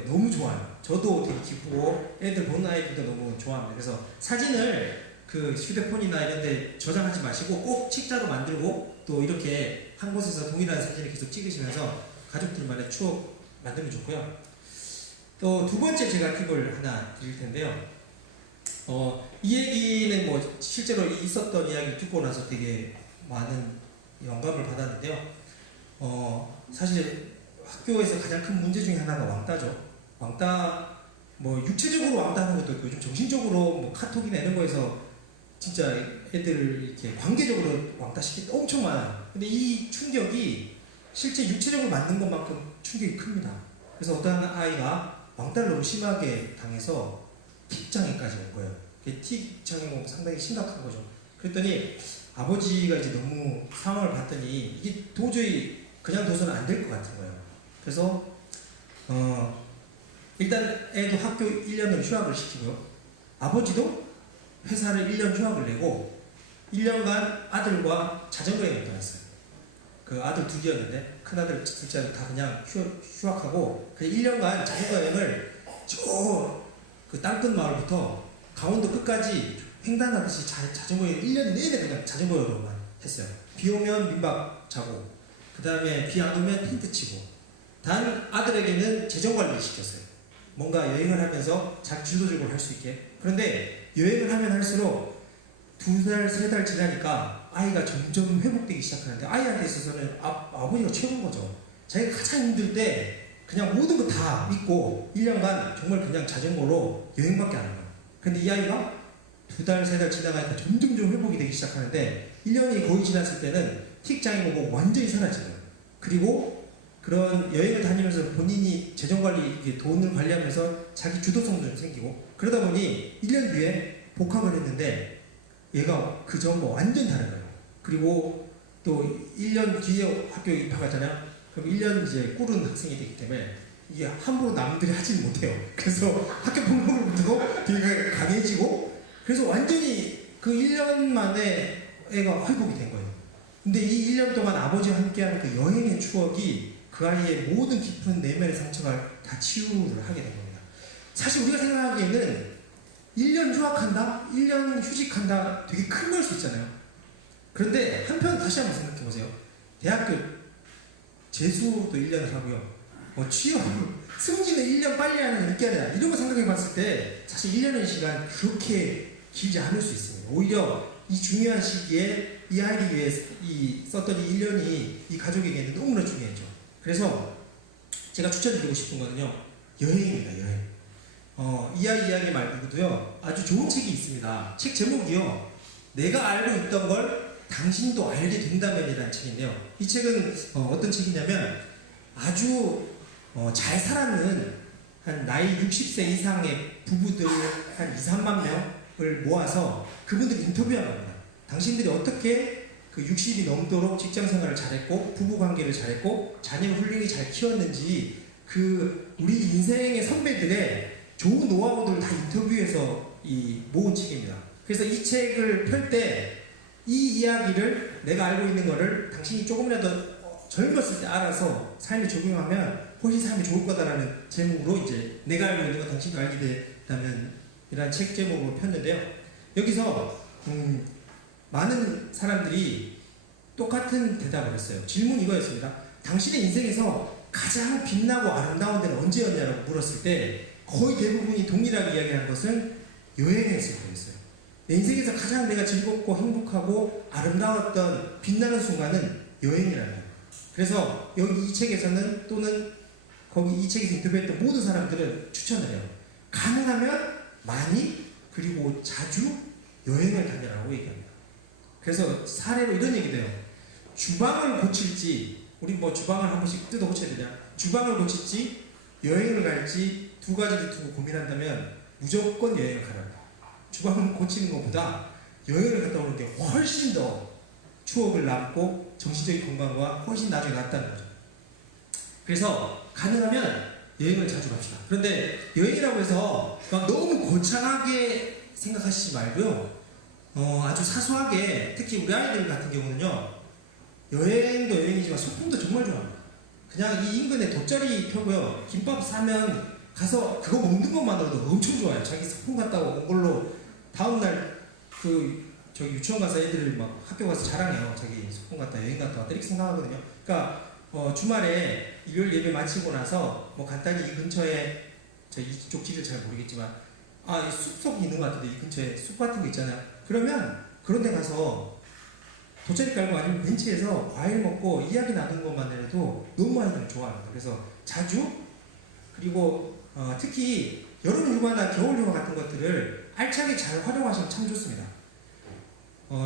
너무 좋아요. 저도 되게 기쁘고 애들 보는 아이들도 너무 좋아합니다. 그래서 사진을 그 휴대폰이나 이런 데 저장하지 마시고 꼭 책자로 만들고 또 이렇게 한 곳에서 동일한 사진을 계속 찍으시면서 가족들만의 추억 만들면 좋고요. 또 두 번째 제가 팁을 하나 드릴 텐데요. 이 얘기는 뭐 실제로 있었던 이야기를 듣고 나서 되게 많은 영감을 받았는데요. 사실 학교에서 가장 큰 문제 중에 하나가 왕따죠. 왕따, 뭐 육체적으로 왕따하는 것도 있고 요즘 정신적으로 뭐 카톡이나 이런 거에서 진짜 애들을 이렇게 관계적으로 왕따시킬 때 엄청 많아요. 근데 이 충격이 실제 육체적으로 맞는 것만큼 충격이 큽니다. 그래서 어떤 아이가 왕따를 너무 심하게 당해서 틱장애까지 온 거예요. 틱장애가 상당히 심각한 거죠. 그랬더니 아버지가 이제 너무 상황을 봤더니 이게 도저히 그냥 둬서는 안 될 것 같은 거예요. 그래서 일단 애도 학교 1년을 휴학을 시키고요. 아버지도 회사를 1년 휴학을 내고 1년간 아들과 자전거 여행을 떠났어요. 그 아들 둘이었는데 큰아들, 둘째아들 다 그냥 휴학하고 그 1년간 자전거 여행을 그 땅끝 마을부터 강원도 끝까지 횡단하듯이 자전거 여행 1년 내내 그냥 자전거로만 했어요. 비 오면 민박 자고 그 다음에 비 안 오면 텐트 치고 단 아들에게는 재정관리를 시켰어요. 뭔가 여행을 하면서 자기 주도적으로 할 수 있게. 그런데 여행을 하면 할수록 2달, 3달 지나니까 아이가 점점 회복되기 시작하는데 아이한테 있어서는 아버지가 최고인 거죠. 자기가 가장 힘들 때 그냥 모든 거 다 잊고 1년간 정말 그냥 자전거로 여행밖에 안 해요. 근데 이 아이가 2달, 3달 지나가니까 점점 회복이 되기 시작하는데 1년이 거의 지났을 때는 틱장애 오고 완전히 사라져요. 그리고 그런 여행을 다니면서 본인이 재정관리, 돈을 관리하면서 자기 주도성도 좀 생기고 그러다 보니 1년 뒤에 복학을 했는데 얘가 그 전과 완전 다른 거예요. 그리고 또 1년 뒤에 학교에 입학하잖아요. 그럼 1년 이제 꿇은 학생이 되기 때문에 이게 함부로 남들이 하지 못해요. 그래서 학교 폭력으로부터 되게 강해지고 그래서 완전히 그 1년 만에 애가 회복이 된 거예요. 근데 이 1년 동안 아버지와 함께하는 그 여행의 추억이 그 아이의 모든 깊은 내면의 상처가 다 치유를 하게 된 겁니다. 사실 우리가 생각하기에는 1년 휴학한다? 1년 휴직한다? 되게 큰 걸 수 있잖아요. 그런데 한편 다시 한번 생각해 보세요. 대학교 재수도 1년을 하고요. 취업, 승진을 1년 빨리 하느냐 늦게 하느냐 이런 거 생각해 봤을 때 사실 1년의 시간 그렇게 길지 않을 수 있습니다. 오히려 이 중요한 시기에 이 아이를 위해 썼던 이 1년이 이 가족에게는 너무나 중요했죠. 그래서 제가 추천드리고 싶은 거는요. 여행입니다. 여행. 이 아이 이야기 말고도요. 아주 좋은 책이 있습니다. 책 제목이요. 내가 알고 있던 걸 당신도 알게 된다면이라는 책인데요. 이 책은 어떤 책이냐면 아주 잘 살았는 한 나이 60세 이상의 부부들 한 2, 3만 명을 모아서 그분들 인터뷰한 겁니다. 당신들이 어떻게 그 60이 넘도록 직장 생활을 잘했고 부부 관계를 잘했고 자녀를 훌륭히 잘 키웠는지 그 우리 인생의 선배들의 좋은 노하우들을 다 인터뷰해서 모은 책입니다. 그래서 이 책을 펼 때 이 이야기를 내가 알고 있는 거를 당신이 조금이라도 젊었을 때 알아서 삶에 적용하면 훨씬 삶이 좋을 거다라는 제목으로 이제 내가 알고 있는 거 당신도 알게 된다면 이라는 책 제목으로 폈는데요. 여기서 많은 사람들이 똑같은 대답을 했어요. 질문이 이거였습니다. 당신의 인생에서 가장 빛나고 아름다운 데는 언제였냐라고 물었을 때 거의 대부분이 동일하게 이야기하는 것은 여행했을 거였어요. 내 인생에서 가장 내가 즐겁고 행복하고 아름다웠던 빛나는 순간은 여행이라는 거예요. 그래서 여기 이 책에서는 또는 거기 이 책에서 인터뷰했던 모든 사람들은 추천을 해요. 가능하면 많이 그리고 자주 여행을 다녀라고 얘기합니다. 그래서 사례로 이런 얘기도 해요. 주방을 고칠지 우리 주방을 한 번씩 뜯어 고쳐야 되냐 주방을 고칠지 여행을 갈지 두 가지를 두고 고민한다면 무조건 여행을 가라. 주방을 고치는 것보다 여행을 갔다 오는 게 훨씬 더 추억을 남고 정신적인 건강과 훨씬 나중에 낫다는 거죠. 그래서 가능하면 여행을 자주 갑시다. 그런데 여행이라고 해서 막 너무 거창하게 생각하시지 말고요. 아주 사소하게 특히 우리 아이들 같은 경우는요. 여행도 여행이지만 소풍도 정말 좋아합니다. 그냥 이 인근에 돗자리 펴고요. 김밥 사면 가서 그거 먹는 것만으로도 엄청 좋아요. 자기 소풍 갔다 온 걸로 다음날 저기 유치원 가서 애들 막 학교 가서 자랑해요. 자기 소풍 갔다 여행 갔다 왔다 이렇게 생각하거든요. 그러니까 주말에 일요일 예배 마치고 나서 간단히 이 근처에 이쪽 길을 잘 모르겠지만 이 숲속이 있는 것 같은데 이 근처에 숲 같은 거 있잖아요. 그러면 그런 데 가서 돗자리 깔고 아니면 벤치에서 과일 먹고 이야기 나누는 것만으로도 너무 많이 좋아합니다. 그래서 자주 그리고 특히 여름 휴가나 겨울 휴가 같은 것들을 알차게 잘 활용하시면 참 좋습니다.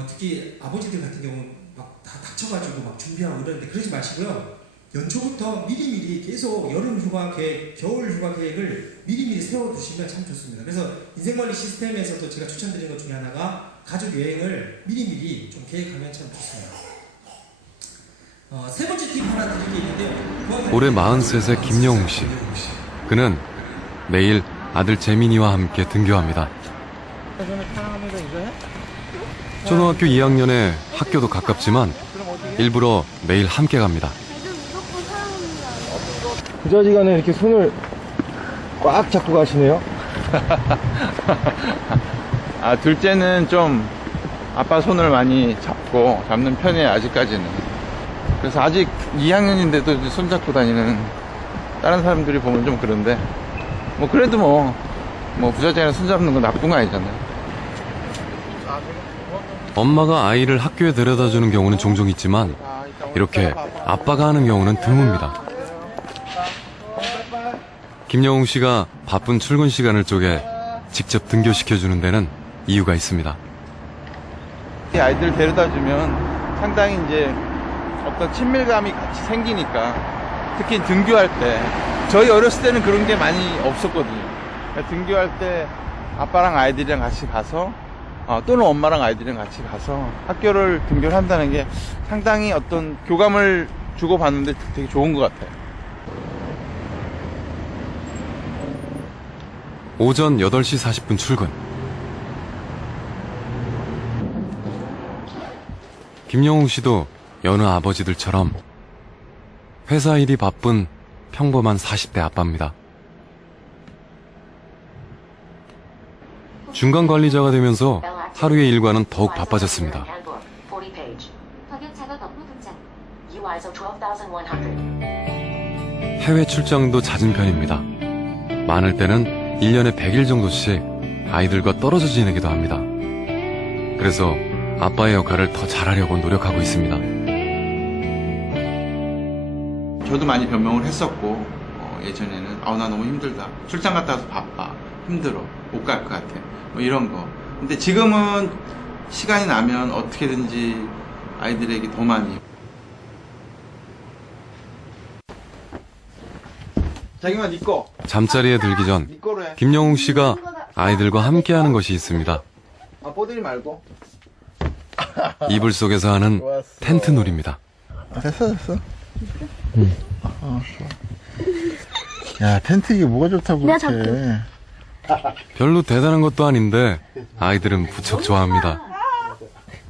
특히 아버지들 같은 경우는 막 다 닥쳐가지고 막 준비하고 이러는데 그러지 마시고요. 연초부터 미리미리 계속 여름 휴가 계획, 겨울 휴가 계획을 미리미리 세워두시면 참 좋습니다. 그래서 인생관리 시스템에서도 제가 추천드리는 것 중에 하나가 가족 여행을 미리미리 좀 계획하면 참 좋습니다. 세 번째 팁 하나 드릴 게 있는데요. 올해 43세 김영웅 씨. 그는 내일 아들 재민이와 함께 등교합니다. 초등학교 2학년에 학교도 가깝지만 일부러 매일 함께 갑니다. 부자지간에 이렇게 손을 꽉 잡고 가시네요. 둘째는 좀 아빠 손을 많이 잡는 편이에요, 아직까지는. 그래서 아직 2학년인데도 손잡고 다니는 다른 사람들이 보면 좀 그런데, 그래도 부자지간에 손잡는 건 나쁜 거 아니잖아요. 엄마가 아이를 학교에 데려다주는 경우는 종종 있지만 이렇게 아빠가 하는 경우는 드뭅니다. 김영웅 씨가 바쁜 출근 시간을 쪼개 직접 등교시켜주는 데는 이유가 있습니다. 이 아이들 데려다주면 상당히 이제 어떤 친밀감이 같이 생기니까, 특히 등교할 때, 저희 어렸을 때는 그런 게 많이 없었거든요. 그러니까 등교할 때 아빠랑 아이들이랑 같이 가서 또는 엄마랑 아이들이랑 같이 가서 학교를 등교를 한다는 게 상당히 어떤 교감을 주고받는데 되게 좋은 것 같아요. 오전 8시 40분 출근. 김영웅 씨도 여느 아버지들처럼 회사 일이 바쁜 평범한 40대 아빠입니다. 중간 관리자가 되면서 하루의 일과는 더욱 바빠졌습니다. 해외 출장도 잦은 편입니다. 많을 때는 1년에 100일 정도씩 아이들과 떨어져 지내기도 합니다. 그래서 아빠의 역할을 더 잘하려고 노력하고 있습니다. 저도 많이 변명을 했었고 예전에는 나 너무 힘들다. 출장 갔다 와서 바빠. 힘들어. 못 갈 것 같아. 뭐 이런 거. 근데 지금은 시간이 나면 어떻게든지 아이들에게 더 많이. 자기만 네 거. 잠자리에 들기 전 네 거로 해. 김영웅 씨가 아이들과 함께하는 것이 있습니다. 뽀들이 말고. 이불 속에서 하는 텐트 놀이입니다. 됐어. 응. 좋아. 야, 텐트 이게 뭐가 좋다고 그렇게. 별로 대단한 것도 아닌데 아이들은 부쩍 좋아합니다.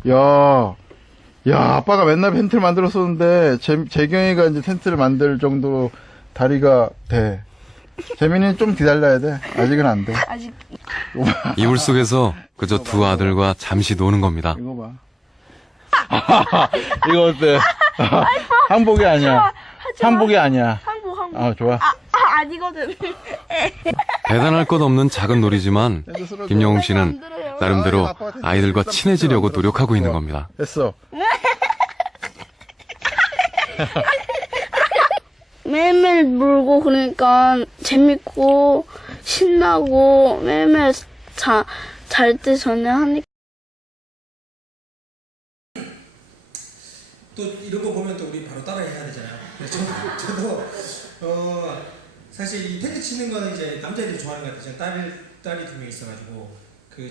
야, 아빠가 맨날 텐트를 만들었었는데 재경이가 이제 텐트를 만들 정도로 다리가 돼. 재민이는 좀 기다려야 돼. 아직은 안 돼. 아직. 이불 속에서 그저 두 아들과 잠시 노는 겁니다. 이거 봐. 이거 어때? 한복이 아니야. 한복이 아니야. 한복. 좋아. 아니거든. 대단할 것 없는 작은 놀이지만 김영웅 씨는 나름대로 아이들과 친해지려고 노력하고 있는 겁니다. 됐어. 매일매일 놀고 그러니까 재밌고 신나고 매일매일 잘 때 전에 하니까. 또 이런 거 보면 또 우리 바로 따라해야 되잖아요. 그래서 저도 사실 이 텐트 치는 거는 이제 남자애들이 좋아하는 것 같아요. 딸이 2명 있어가지고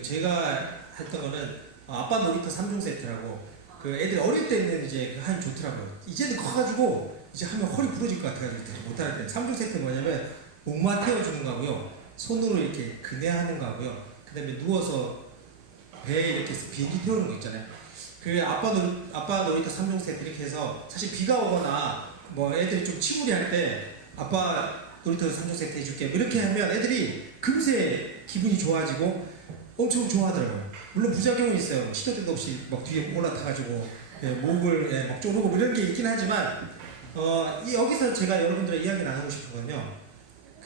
제가 했던 거는 아빠 놀이터 3종 세트라고 그 애들 어릴 때는 이제 하면 좋더라고요. 이제는 커가지고 이제 하면 허리 부러질 것 같아가지고 못할 때 3종 세트는 뭐냐면 목만 태워주는 거고요. 손으로 이렇게 그네하는 거고요. 그 다음에 누워서 배에 이렇게 비행기 태우는 거 있잖아요. 그 아빠 놀이터 3종 세트 이렇게 해서 사실 비가 오거나 뭐 애들이 좀 침울이할 때 아빠 놀이터 3종 세트 해줄게 이렇게 하면 애들이 금세 기분이 좋아지고 엄청 좋아하더라고요. 물론 부작용은 있어요. 시도 때도 없이 막 뒤에 올라타가지고 목을 막 쪼르고 이런 게 있긴 하지만 여기서 제가 여러분들의 이야기 나누고 싶은 건요.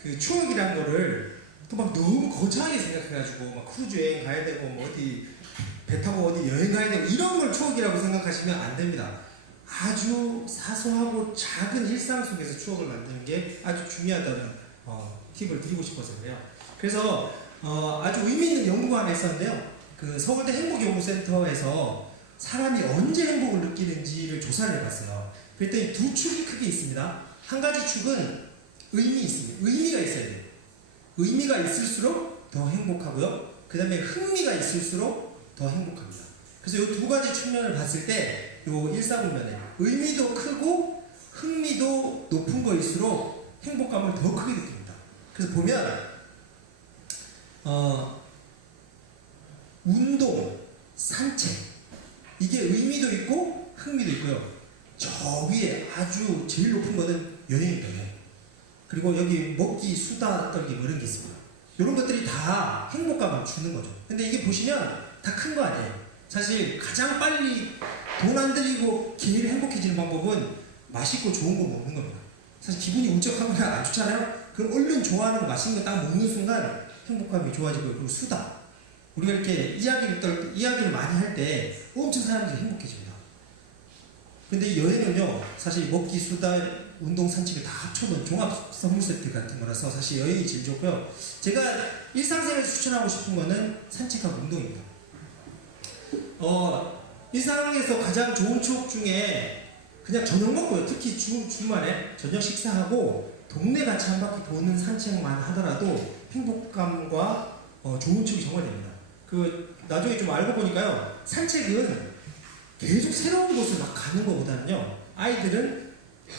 그 추억이라는 거를 또 막 너무 거창하게 생각해가지고 막 크루즈 여행 가야 되고 뭐 어디 배 타고 어디 여행 가야 되고 이런 걸 추억이라고 생각하시면 안 됩니다. 아주 사소하고 작은 일상 속에서 추억을 만드는 게 아주 중요하다는 팁을 드리고 싶어서 그래요. 그래서 아주 의미 있는 연구가 하나 있었는데요. 그 서울대 행복연구센터에서 사람이 언제 행복을 느끼는지를 조사를 해봤어요. 그랬더니 두 축이 크게 있습니다. 한 가지 축은 의미 있습니다. 의미가 있어야 돼요. 의미가 있을수록 더 행복하고요. 그 다음에 흥미가 있을수록 더 행복합니다. 그래서 이 두 가지 측면을 봤을 때, 이 일사분면에 의미도 크고 흥미도 높은 거일수록 행복감을 더 크게 느낍니다. 그래서 보면 운동, 산책 이게 의미도 있고 흥미도 있고요. 저 위에 아주 제일 높은 거는 여행입니다. 여행. 그리고 여기 먹기, 수다 떨기 뭐 이런 게 있습니다. 이런 것들이 다 행복감을 주는 거죠. 근데 이게 보시면 다 큰 거 아니에요. 사실 가장 빨리 돈 안 들이고 제일 행복해지는 방법은 맛있고 좋은 거 먹는 겁니다. 사실 기분이 울적하거나 안 좋잖아요. 그럼 얼른 좋아하는 거 맛있는 거 딱 먹는 순간 행복감이 좋아지고, 그리고 수다. 우리가 이렇게 이야기를 많이 할 때 엄청 사람들이 행복해집니다. 근데 이 여행은요, 사실 먹기, 수다, 운동, 산책을 다 합쳐놓은 종합 선물 세트 같은 거라서 사실 여행이 제일 좋고요. 제가 일상생활에서 추천하고 싶은 거는 산책하고 운동입니다. 일상에서 가장 좋은 추억 중에 그냥 저녁 먹고요. 특히 주말에 저녁 식사하고 동네 같이 한 바퀴 도는 산책만 하더라도 행복감과 좋은 추억이 정말 됩니다. 나중에 좀 알고 보니까요, 산책은 계속 새로운 곳을 막 가는 것보다는요, 아이들은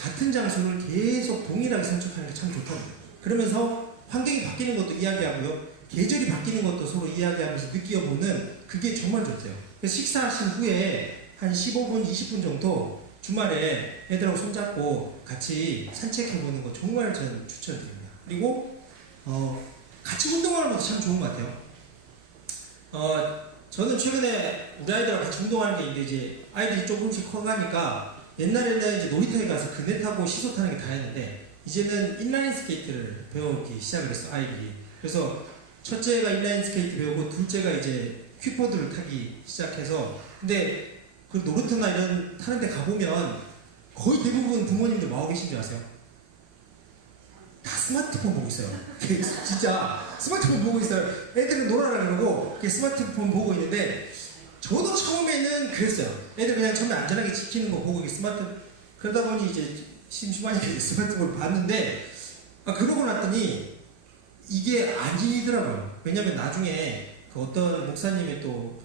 같은 장소를 계속 동일하게 산책하는 게 참 좋답니다. 그러면서 환경이 바뀌는 것도 이야기하고요, 계절이 바뀌는 것도 서로 이야기하면서 느껴보는 그게 정말 좋대요. 그래서 식사하신 후에 한 15분, 20분 정도 주말에 애들하고 손잡고 같이 산책해보는 거 정말 저는 추천드립니다. 그리고 같이 운동하는 것도 참 좋은 것 같아요. 저는 최근에 우리 아이들하고 같이 운동하는 게 있는데 이제 아이들이 조금씩 커가니까 옛날에는 이제 놀이터에 가서 그네 타고 시소 타는 게 다였는데 이제는 인라인 스케이트를 배우기 시작을 했어 아이들이. 그래서 첫째가 인라인 스케이트 배우고 둘째가 이제 퀵보드를 타기 시작해서 근데 그 놀이터나 이런 타는 데 가보면 거의 대부분 부모님들 뭐 하고 계신 줄 아세요? 다 스마트폰 보고 있어요. 진짜 스마트폰 보고 있어요. 애들은 놀아라 그러고 스마트폰 보고 있는데 저도 처음에는 그랬어요. 애들 그냥 처음에 안전하게 지키는 거 보고 그러다 보니 이제 심심하니까 스마트폰을 봤는데 그러고 났더니 이게 아니더라고요. 왜냐면 나중에 그 어떤 목사님의 또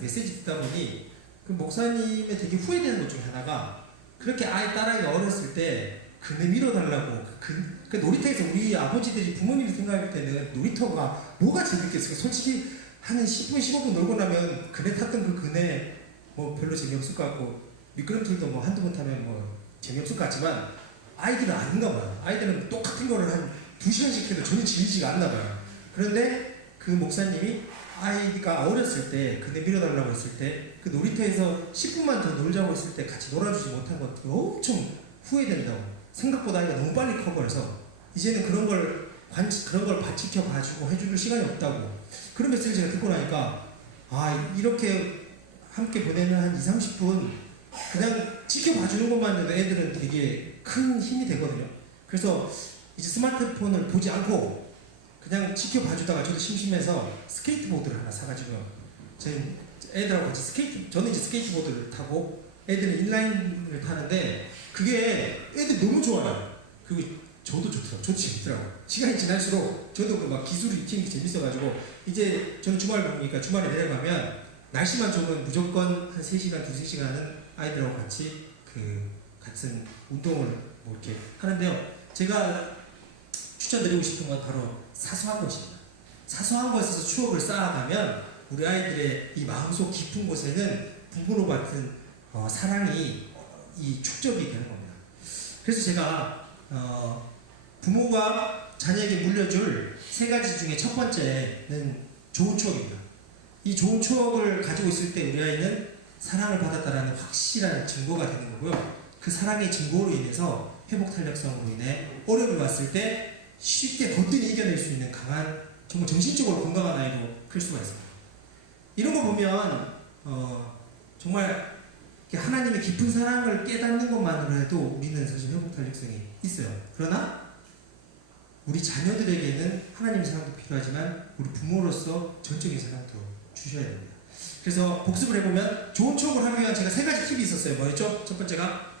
메시지 듣다 보니 그 목사님의 되게 후회되는 것 중에 하나가 그렇게 딸아이가 어렸을 때 그네 밀어달라고 그 놀이터에서 우리 아버지들이 부모님이 생각할 때는 놀이터가 뭐가 재밌겠어요. 솔직히 한 10분 15분 놀고 나면 그네 탔던 그 그네 뭐 별로 재미없을 것 같고 미끄럼틀도 뭐 한두 번 타면 뭐 재미없을 것 같지만 아이들은 아닌가 봐요. 아이들은 똑같은 거를 한 2시간씩 해도 전혀 질리지가 않나 봐요. 그런데 그 목사님이 아이가 어렸을 때 그네 밀어달라고 했을 때 그 놀이터에서 10분만 더 놀자고 했을 때 같이 놀아주지 못한 것 엄청 후회된다고. 생각보다 아이가 너무 빨리 커버려서 이제는 그런 걸 지켜 봐주고 해줄 시간이 없다고. 그런 메시지를 제가 듣고 나니까 이렇게 함께 보내는 한 20-30분 그냥 지켜봐주는 것만으로도 애들은 되게 큰 힘이 되거든요. 그래서 이제 스마트폰을 보지 않고 그냥 지켜봐주다가 저도 심심해서 스케이트보드를 하나 사가지고요. 저희 애들하고 같이 저는 이제 스케이트보드를 타고 애들은 인라인을 타는데 그게 애들 너무 좋아요. 그리고 저도 재밌더라고요. 시간이 지날수록 저도 막 기술을 익히는 게 재밌어가지고 이제 저는 주말에 내려가면 날씨만 좋으면 무조건 한 3시간, 2-3시간은 아이들하고 같이 같은 운동을 뭐 이렇게 하는데요. 제가 추천드리고 싶은 건 바로 사소한 것입니다. 사소한 것에서 추억을 쌓아가면 우리 아이들의 이 마음속 깊은 곳에는 부모로 받은 사랑이 이 축적이 되는 겁니다. 그래서 제가 부모가 자녀에게 물려줄 3가지 중에 첫 번째는 좋은 추억입니다. 이 좋은 추억을 가지고 있을 때 우리 아이는 사랑을 받았다는 확실한 증거가 되는 거고요. 그 사랑의 증거로 인해서 회복 탄력성으로 인해 어려움이 왔을 때 쉽게 거뜬히 이겨낼 수 있는 강한 정말 정신적으로 건강한 아이로 클 수가 있습니다. 이런 거 보면 정말 하나님의 깊은 사랑을 깨닫는 것만으로 해도 우리는 사실 회복 탄력성이 있어요. 그러나 우리 자녀들에게는 하나님의 사랑도 필요하지만 우리 부모로서 전적인 사랑도 주셔야 됩니다. 그래서 복습을 해보면 좋은 추억을 하기 위한 제가 3가지 팁이 있었어요. 뭐였죠? 첫 번째가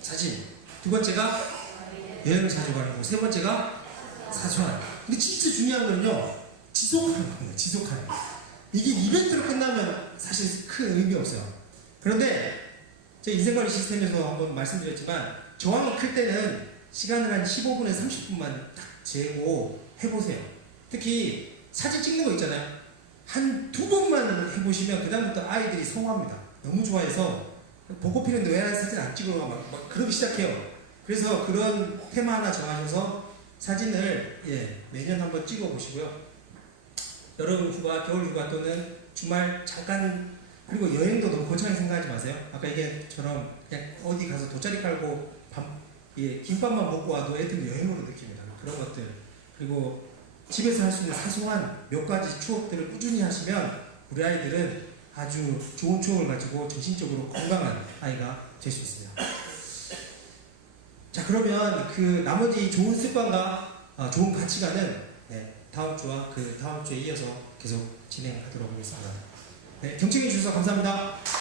사진, 두 번째가 여행을 자주 가는 거, 세 번째가 사소한. 근데 진짜 중요한 건요, 지속하는 겁니다. 지속하는 거. 이게 이벤트로 끝나면 사실 큰 의미 없어요. 그런데 제 인생관리 시스템에서 한번 말씀드렸지만 저항이 클 때는 시간을 한 15분에서 30분만 딱 재고 해보세요. 특히 사진 찍는 거 있잖아요. 한 2번만 해보시면 그 다음부터 아이들이 성화합니다. 너무 좋아해서 보고 피는데 왜 사진 안 찍어? 막 그러기 시작해요. 그래서 그런 테마 하나 정하셔서 사진을 매년 한번 찍어 보시고요. 여름 휴가, 겨울 휴가 또는 주말 잠깐, 그리고 여행도 너무 거창하게 생각하지 마세요. 아까 얘기처럼 그냥 어디 가서 돗자리 깔고 김밥만 먹고 와도 애들이 여행으로 느낍니다. 그런 것들. 그리고 집에서 할 수 있는 사소한 몇 가지 추억들을 꾸준히 하시면 우리 아이들은 아주 좋은 추억을 가지고 정신적으로 건강한 아이가 될 수 있습니다. 자, 그러면 그 나머지 좋은 습관과 좋은 가치관은 다음 주와 그 다음 주에 이어서 계속 진행하도록 하겠습니다. 경청해 주셔서 감사합니다.